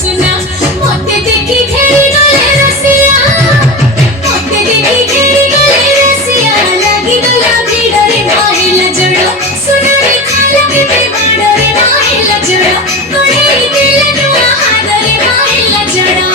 सुना मते देखी घेरी गले रसिया मते देखी घेरी गले रसिया लगी गला भीड़रे माहिला जड़ो सुना रे खाला के बाड़रे माहिला जड़ो कोड़े दिल नुआ हादरे माहिला जड़ो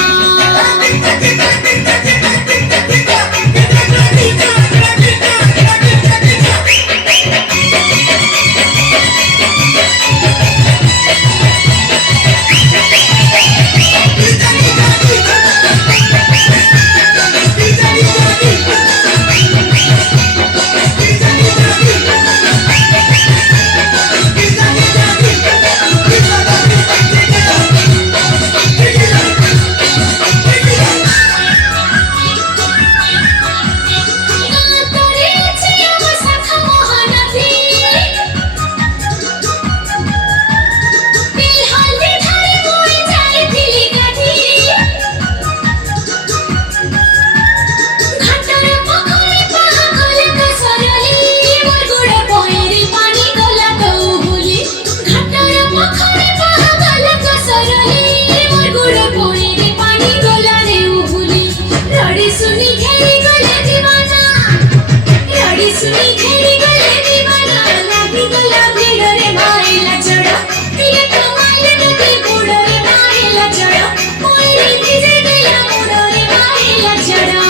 सुनी घेरी गले दीवाना लागी गला भीड़रे माहिला जड़ो दिल तो माले नदी बुड़रे माहिला जड़ो कोई भिजे गया मुड़रे माहिला जड़ो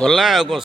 ଗଲା ଆଉ କ'ଣ